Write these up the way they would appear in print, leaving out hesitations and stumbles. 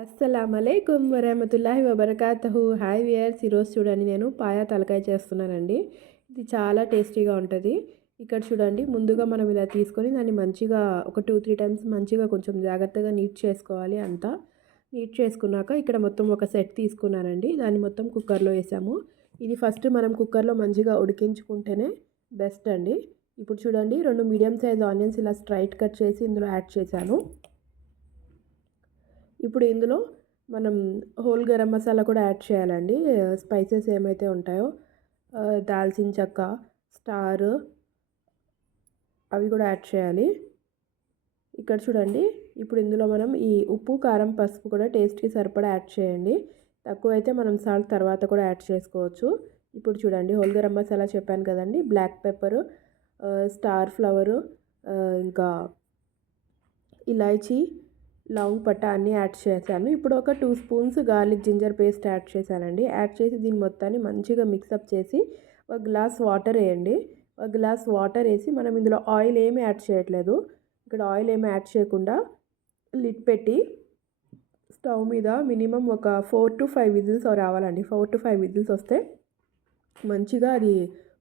అస్సలామలైకుం వరహమతుల్లాహి వబర్కాతహు. Hi viewers, ఈరోజు చూడండి నేను పాయా తలకాయ చేస్తున్నానండి. ఇది చాలా టేస్టీగా ఉంటుంది. ఇక్కడ చూడండి, ముందుగా మనం ఇలా తీసుకొని దాన్ని మంచిగా ఒక 2-3 టైమ్స్ మంచిగా కొంచెం జాగ్రత్తగా నీట్ చేసుకోవాలి. అంతా నీట్ చేసుకున్నాక ఇక్కడ మొత్తం ఒక సెట్ తీసుకున్నానండి. దాన్ని మొత్తం కుక్కర్లో వేసాము. ఇది ఫస్ట్ మనం కుక్కర్లో మంచిగా ఉడికించుకుంటేనే బెస్ట్ అండి. ఇప్పుడు చూడండి, 2 మీడియం సైజ్ ఆనియన్స్ ఇలా స్ట్రైట్ కట్ చేసి ఇందులో యాడ్ చేశాను. ఇప్పుడు ఇందులో మనం హోల్ గరం మసాలా కూడా యాడ్ చేయాలండి. స్పైసెస్ ఏమైతే ఉంటాయో దాల్చిన చెక్క, స్టార్, అవి కూడా యాడ్ చేయాలి. ఇక్కడ చూడండి, ఇప్పుడు ఇందులో మనం ఈ ఉప్పు, కారం, పసుపు కూడా టేస్ట్కి సరిపడా యాడ్ చేయండి. తక్కువైతే మనం సాల్ట్ తర్వాత కూడా యాడ్ చేసుకోవచ్చు. ఇప్పుడు చూడండి, హోల్ గరం మసాలా చెప్పాను కదండి, బ్లాక్ పెప్పరు, స్టార్ ఫ్లవరు, ఇంకా ఇలాచీ, లవంగ్ పట్ట అన్నీ యాడ్ చేశాను. ఇప్పుడు ఒక 2 spoons garlic ginger paste add చేశానండి. యాడ్ చేసి దీని మొత్తాన్ని మంచిగా మిక్సప్ చేసి ఒక గ్లాస్ వాటర్ వేయండి. ఒక గ్లాస్ వాటర్ వేసి మనం ఇందులో ఆయిల్ ఏమి యాడ్ చేయట్లేదు. ఇక్కడ ఆయిల్ ఏమి యాడ్ చేయకుండా లిడ్ పెట్టి స్టవ్ మీద మినిమం ఒక 4 to 5 విజిల్స్ రావాలండి. 4 to 5 విజిల్స్ వస్తే మంచిగా అది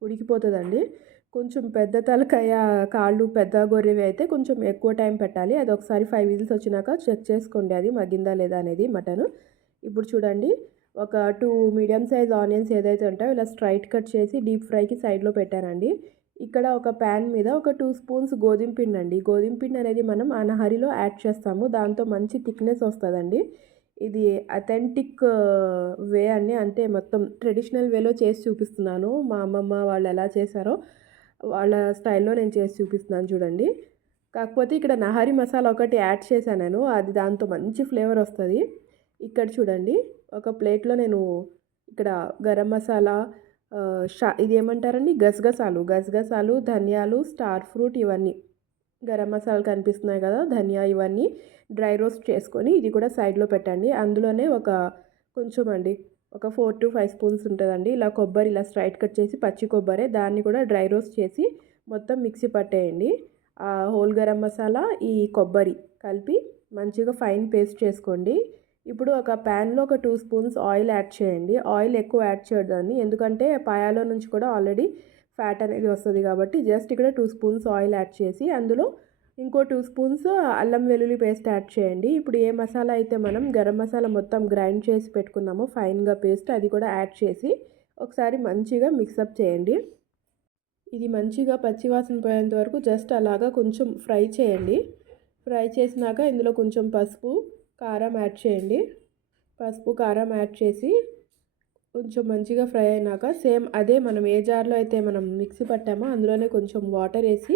ఉడికిపోతుందండి. కొంచెం పెద్ద తలకాయ కాళ్ళు పెద్ద గొర్రెవి అయితే కొంచెం ఎక్కువ టైం పెట్టాలి. అది ఒకసారి 5 విజిల్స్ వచ్చినాక చెక్ చేసుకోండి అది మగ్గిందా లేదా అనేది మటన్. ఇప్పుడు చూడండి, ఒక 2 మీడియం సైజ్ ఆనియన్స్ ఏదైతే ఉంటాయో ఇలా స్ట్రైట్ కట్ చేసి డీప్ ఫ్రైకి సైడ్లో పెట్టానండి. ఇక్కడ ఒక ప్యాన్ మీద ఒక 2 స్పూన్స్ గోధుమ పిండి అండి. గోధుమ పిండి అనేది మనం ఆ నహరిలో యాడ్ చేస్తాము. దాంతో మంచి థిక్నెస్ వస్తుందండి. ఇది అథెంటిక్ వే అండి, అంటే మొత్తం ట్రెడిషనల్ వేలో చేసి చూపిస్తున్నాను. మా అమ్మమ్మ వాళ్ళు ఎలా చేశారో వాళ్ళ స్టైల్లో నేను చేసి చూపిస్తున్నాను చూడండి. కాకపోతే ఇక్కడ నహరి మసాలా ఒకటి యాడ్ చేశాను నేను, అది దాంతో మంచి ఫ్లేవర్ వస్తుంది. ఇక్కడ చూడండి, ఒక ప్లేట్లో నేను ఇక్కడ గరం మసాలా, ఇది ఏమంటారండి, గసగసాలు, ధనియాలు, స్టార్ ఫ్రూట్, ఇవన్నీ గరం మసాలా కనిపిస్తున్నాయి కదా, ధనియా, ఇవన్నీ డ్రై రోస్ట్ చేసుకొని ఇది కూడా సైడ్లో పెట్టండి. అందులోనే ఒక కొంచెం అండి, ఒక 4 to 5 స్పూన్స్ ఉంటుందండి. ఇలా కొబ్బరి ఇలా స్ట్రైట్ కట్ చేసి పచ్చి కొబ్బరి, దాన్ని కూడా డ్రై రోస్ట్ చేసి మొత్తం మిక్సీ పట్టేయండి. ఆ హోల్ గరం మసాలా, ఈ కొబ్బరి కలిపి మంచిగా ఫైన్ పేస్ట్ చేసుకోండి. ఇప్పుడు ఒక ప్యాన్లో ఒక 2 స్పూన్స్ ఆయిల్ యాడ్ చేయండి. ఆయిల్ ఎక్కువ యాడ్ చేయొద్దండి, ఎందుకంటే పాయాలో నుంచి కూడా ఆల్రెడీ ఫ్యాట్ అనేది వస్తుంది కాబట్టి జస్ట్ ఇక్కడ 2 స్పూన్స్ ఆయిల్ యాడ్ చేసి అందులో ఇంకో 2 స్పూన్స్ అల్లం వెల్లుల్లి పేస్ట్ యాడ్ చేయండి. ఇప్పుడు ఏ మసాలా అయితే మనం గరం మసాలా మొత్తం గ్రైండ్ చేసి పెట్టుకున్నామో ఫైన్గా పేస్ట్, అది కూడా యాడ్ చేసి ఒకసారి మంచిగా మిక్సప్ చేయండి. ఇది మంచిగా పచ్చివాసన పోయేంత వరకు జస్ట్ అలాగా కొంచెం ఫ్రై చేయండి. ఫ్రై చేసినాక ఇందులో కొంచెం పసుపు, కారం యాడ్ చేయండి. పసుపు, కారం యాడ్ చేసి కొంచెం మంచిగా ఫ్రై అయినాక సేమ్ అదే మనం ఏ జార్లో అయితే మనం మిక్సీ పట్టామో అందులోనే కొంచెం వాటర్ వేసి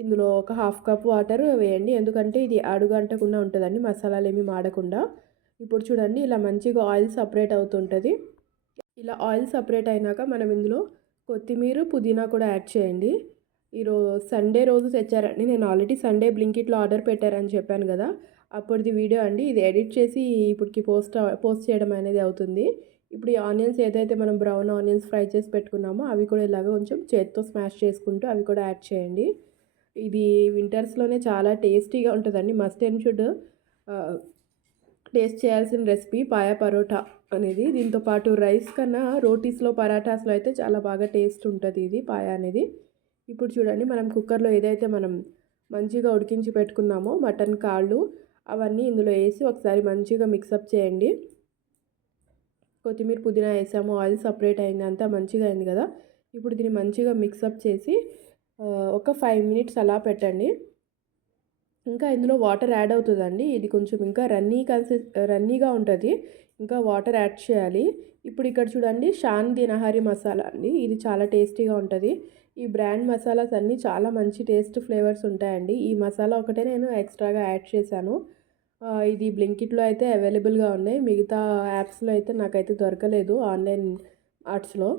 ఇందులో ఒక 1/2 కప్ వాటర్ వేయండి. ఎందుకంటే ఇది అడుగంటకుండా ఉంటుందండి, మసాలాలు ఏమి మాడకుండా. ఇప్పుడు చూడండి, ఇలా మంచిగా ఆయిల్ సపరేట్ అవుతుంటుంది. ఇలా ఆయిల్ సపరేట్ అయినాక మనం ఇందులో కొత్తిమీర, పుదీనా కూడా యాడ్ చేయండి. సండే రోజు తెచ్చారండి. నేను ఆల్రెడీ సండే బ్లింకిట్లో ఆర్డర్ పెట్టారని చెప్పాను కదా, అప్పటిది వీడియో అండి. ఇది ఎడిట్ చేసి ఇప్పటికి పోస్ట్ చేయడం అనేది అవుతుంది. ఇప్పుడు ఈ ఆనియన్స్ ఏదైతే మనం బ్రౌన్ ఆనియన్స్ ఫ్రై చేసి పెట్టుకున్నామో అవి కూడా ఇలాగ కొంచెం చేత్తో స్మాష్ చేసుకుంటూ అవి కూడా యాడ్ చేయండి. ఇది వింటర్స్లోనే చాలా టేస్టీగా ఉంటుందండి. మస్ట్ అండ్ షుడ్ టేస్ట్ చేయాల్సిన రెసిపీ పాయా పరోటా అనేది. దీంతో పాటు రైస్ కన్నా రోటీస్లో, పరాటాస్లో అయితే చాలా బాగా టేస్ట్ ఉంటుంది ఇది పాయా అనేది. ఇప్పుడు చూడండి, మనం కుక్కర్లో ఏదైతే మనం మంచిగా ఉడికించి పెట్టుకున్నామో మటన్ కాళ్ళు అవన్నీ ఇందులో వేసి ఒకసారి మంచిగా మిక్సప్ చేయండి. కొత్తిమీర, పుదీనా వేసాము, ఆయిల్ సపరేట్ అయింది, అంతా మంచిగా అయింది కదా. ఇప్పుడు దీన్ని మంచిగా మిక్సప్ చేసి ఒక 5 మినిట్స్ అలా పెట్టండి. ఇంకా ఇందులో వాటర్ యాడ్ అవుతుందండి. ఇది కొంచెం ఇంకా రన్నీగా ఉంటుంది, ఇంకా వాటర్ యాడ్ చేయాలి. ఇప్పుడు ఇక్కడ చూడండి, శాంతి నహరి మసాలా అండి, ఇది చాలా టేస్టీగా ఉంటుంది. ఈ బ్రాండ్ మసాలాస్ అన్నీ చాలా మంచి టేస్ట్ ఫ్లేవర్స్ ఉంటాయండి. ఈ మసాలా ఒకటే నేను ఎక్స్ట్రాగా యాడ్ చేశాను. ఇది బ్లింకిట్లో అయితే అవైలబుల్గా ఉన్నాయి, మిగతా యాప్స్లో అయితే నాకైతే దొరకలేదు, ఆన్లైన్ ఆర్ట్స్లో.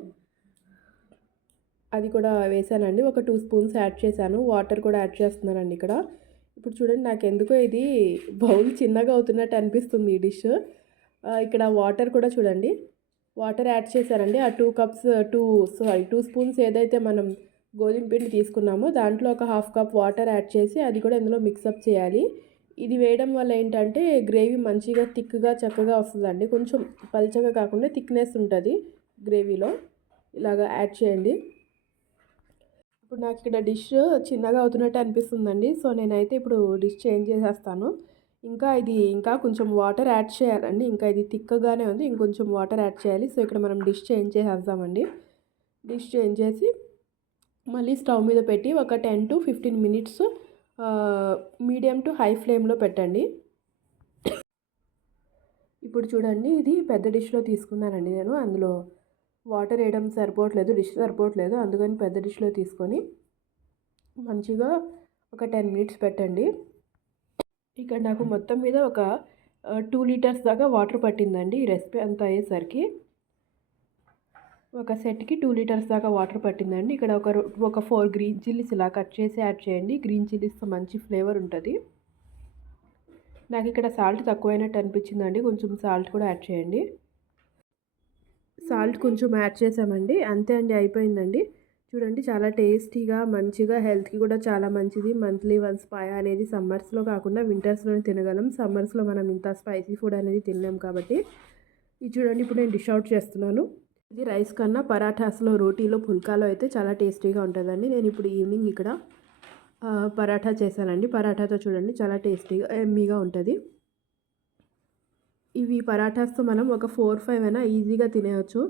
అది కూడా వేసానండి. ఒక 2 స్పూన్స్ యాడ్ చేశాను. వాటర్ కూడా యాడ్ చేస్తున్నానండి ఇక్కడ. ఇప్పుడు చూడండి, నాకు ఎందుకో ఇది బౌల్ చిన్నగా అవుతున్నట్టు అనిపిస్తుంది ఈ డిష్. ఇక్కడ వాటర్ కూడా చూడండి, వాటర్ యాడ్ చేశారండి. ఆ 2 స్పూన్స్ ఏదైతే మనం గోధుమ పిండి తీసుకున్నామో దాంట్లో ఒక 1/2 కప్ వాటర్ యాడ్ చేసి అది కూడా ఇందులో మిక్సప్ చేయాలి. ఇది వేయడం వల్ల ఏంటంటే గ్రేవీ మంచిగా థిక్గా చక్కగా వస్తుందండి. కొంచెం పల్చగా కాకుండా థిక్నెస్ ఉంటుంది గ్రేవీలో. ఇలాగా యాడ్ చేయండి. ఇప్పుడు నాకు ఇక్కడ డిష్ చిన్నగా అవుతున్నట్టు అనిపిస్తుందండి. సో నేనైతే ఇప్పుడు డిష్ చేంజ్ చేసేస్తాను. ఇంకా కొంచెం వాటర్ యాడ్ చేయాలండి. ఇంకా ఇది థిక్గానే ఉంది. ఇంకొంచెం వాటర్ యాడ్ చేయాలి. సో ఇక్కడ మనం డిష్ చేంజ్ చేసేద్దామండి. డిష్ చేంజ్ చేసి మళ్ళీ స్టవ్ మీద పెట్టి ఒక 10 to 15 minutes medium to high ఫ్లేమ్లో పెట్టండి. ఇప్పుడు చూడండి, ఇది పెద్ద డిష్లో తీసుకున్నానండి నేను. అందులో వాటర్ వేయడం సరిపోవట్లేదు, డిష్ సరిపోవట్లేదు. అందుకని పెద్ద డిష్లో తీసుకొని మంచిగా ఒక 10 మినిట్స్ పెట్టండి. ఇక్కడ నాకు మొత్తం మీద ఒక 2 లీటర్స్ దాకా వాటర్ పట్టిందండి ఈ రెసిపీ అంతా అయ్యేసరికి. ఒక సెట్కి 2 లీటర్స్ దాకా వాటర్ పట్టిందండి. ఇక్కడ ఒక 4 గ్రీన్ చిల్లీస్ ఇలా కట్ చేసి యాడ్ చేయండి. గ్రీన్ చిల్లీస్తో మంచి ఫ్లేవర్ ఉంటుంది. నాకు ఇక్కడ సాల్ట్ తక్కువైనట్టు అనిపించిందండి. కొంచెం సాల్ట్ కూడా యాడ్ చేయండి. సాల్ట్ కొంచెం యాడ్ చేసామండి. అంతే అండి, అయిపోయిందండి. చూడండి, చాలా టేస్టీగా మంచిగా హెల్త్కి కూడా చాలా మంచిది. మంత్లీ వన్స్ పాయ అనేది సమ్మర్స్లో కాకుండా వింటర్స్లోనే తినగలం. సమ్మర్స్లో మనం ఇంత స్పైసీ ఫుడ్ అనేది తినలేం కాబట్టి. ఇది చూడండి, ఇప్పుడు నేను డిష్ అవుట్ చేస్తున్నాను. ఇది రైస్ కన్నా పరాఠాస్లో, రోటీలో, పుల్కాలో అయితే చాలా టేస్టీగా ఉంటుందండి. నేను ఇప్పుడు ఈవినింగ్ ఇక్కడ పరాఠా చేశానండి. పరాఠాతో చూడండి చాలా టేస్టీగా ఎమ్మీగా ఉంటుంది. ఇవి పరాఠాస్తో మనం ఒక 4-5 అయినా ఈజీగా తినేయచ్చు.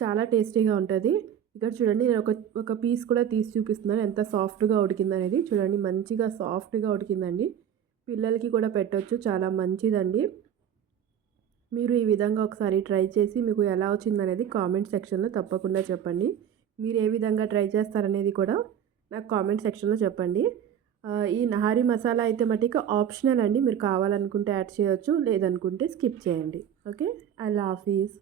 చాలా టేస్టీగా ఉంటుంది. ఇక్కడ చూడండి, నేను ఒక పీస్ కూడా తీసి చూపిస్తున్నాను ఎంత సాఫ్ట్గా ఉడికిందనేది. చూడండి, మంచిగా సాఫ్ట్గా ఉడికిందండి. పిల్లలకి కూడా పెట్టవచ్చు, చాలా మంచిదండి. మీరు ఈ విధంగా ఒకసారి ట్రై చేసి మీకు ఎలా వచ్చిందనేది కామెంట్ సెక్షన్లో తప్పకుండా చెప్పండి. మీరు ఏ విధంగా ట్రై చేస్తారనేది కూడా నాకు కామెంట్ సెక్షన్లో చెప్పండి. ఈ నహారీ మసాలా అయితే మటుకు ఆప్షనల్ అండి. మీరు కావాలనుకుంటే యాడ్ చేయొచ్చు, లేదనుకుంటే స్కిప్ చేయండి. ఓకే, అల్లా హాఫీజ్.